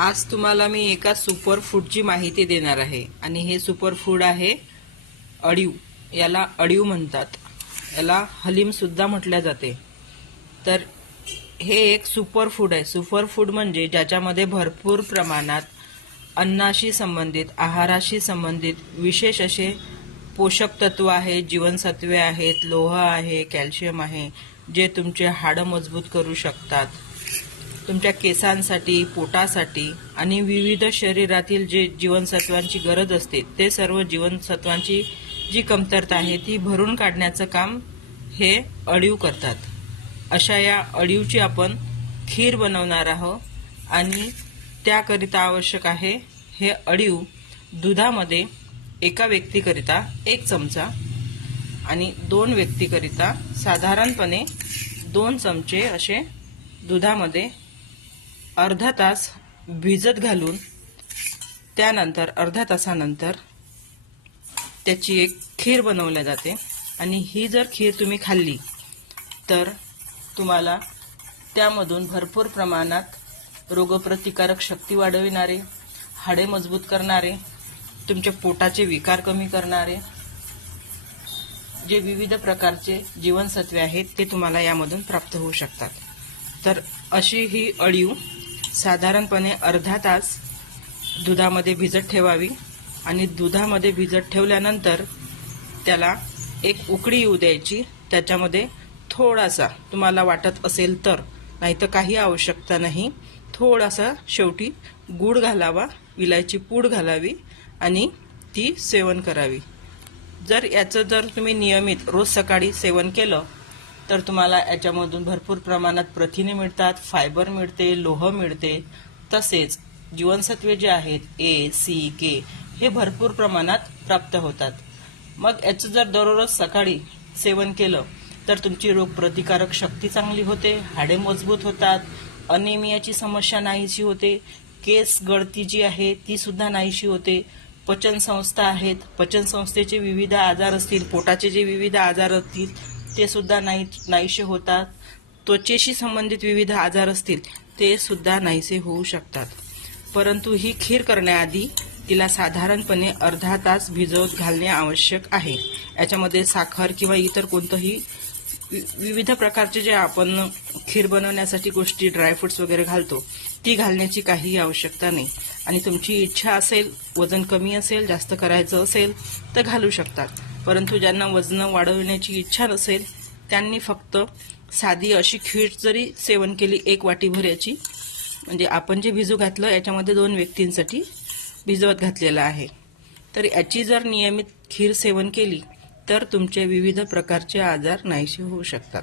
आज तुम्हाला मी एका सुपर फूडची माहिती देणार आहे आणि हे सुपर फूड आहे अळीव। याला अळीव म्हणतात, याला हलीम सुद्धा म्हटले जाते। तर हे एक सुपर फूड आहे। सुपर फूड म्हणजे ज्याच्यामध्ये भरपूर प्रमाणात अन्नाशी संबंधित, आहाराशी संबंधित विशेष असे पोषक तत्व आहेत, जीवनसत्वे आहेत, लोह आहे, कॅल्शियम आहे, जे तुमचे हाडं मजबूत करू शकतात। तुमच्या केसांसाठी, पोटासाठी आणि विविध शरीरातील जे जीवनसत्वांची गरज असते ते सर्व जीवनसत्वांची जी कमतरता आहे ती भरून काढण्याचं काम हे अळीव करतात। अशा या अळीवची आपण खीर बनवणार आहोत आणि त्याकरिता आवश्यक आहे हे अळीव दुधामध्ये एका व्यक्तीकरिता 1 चमचा आणि 2 व्यक्तीकरिता साधारणपणे 2 चमचे असे दुधामध्ये अर्धा तास भिजत घालून त्यानंतर अर्धा तासानंतर त्याची एक खीर बनवली जाते। आणि ही जर खीर तुम्ही खाल्ली तर तुम्हाला त्यामधून भरपूर प्रमाणात रोगप्रतिकारक शक्ती वाढविणारे, हाडे मजबूत करणारे, तुमच्या पोटाचे विकार कमी करणारे जे विविध प्रकारचे जीवनसत्वे आहेत ते तुम्हाला यामधून प्राप्त होऊ शकतात। तर अशी ही अळीव साधारणपणे अर्धा तास दुधामध्ये भिजत ठेवावी आणि दुधामध्ये भिजत ठेवल्यानंतर त्याला एक उकळी येऊ द्यायची। त्याच्यामध्ये थोडासा तुम्हाला वाटत असेल तर, नाहीतर काही आवश्यकता नाही, थोडासा शेवटी गूळ घालावा, विलायची पूड घालावी आणि ती सेवन करावी। जर तुम्ही नियमित रोज सकाळी सेवन केलं तर तुम्हाला याच्यामधून भरपूर प्रमाणात प्रथिने मिळतात, फायबर मिळते, लोह मिळते, तसेच जीवनसत्वे जे आहेत ए, सी, के हे भरपूर प्रमाणात प्राप्त होतात। मग याचं जर दररोज सकाळी सेवन केलं तर तुमची रोगप्रतिकारक शक्ती चांगली होते, हाडे मजबूत होतात, अनिमियाची समस्या नाहीशी होते, केस गळती जी आहे ती सुद्धा नाहीशी होते, पचनसंस्था आहेत, पचनसंस्थेचे विविध आजार असतील, पोटाचे जे विविध आजार असतील ते सुद्धा नाहीसे होतात, त्वचेशी संबंधित विविध आजार असतील ते सुद्धा नाहीसे होऊ शकतात। परंतु ही खीर करण्याआधी तिला साधारणपणे अर्धा तास भिजवत घालणे आवश्यक आहे। याच्यामध्ये साखर किंवा इतर कोणतंही विविध प्रकारचे जे आपण खीर बनवण्यासाठी गोष्टी ड्रायफ्रुट्स वगैरे घालतो ती घालण्याची काही आवश्यकता नाही। आणि तुमची इच्छा असेल, वजन कमी असेल, जास्त करायचं असेल तर घालू शकतात। परंतु ज्यांना वजन वाढवण्याची इच्छा नसेल त्यांनी फक्त साधी अशी खीर जरी सेवन केली 1 वाटीभर याची, म्हणजे आपण जे भिजू घातलं याच्यामध्ये 2 व्यक्तींसाठी भिजवत घातलेलं आहे, तर याची जर नियमित खीर सेवन केली तर तुमचे विविध प्रकारचे आजार नाहीसे होऊ शकतात।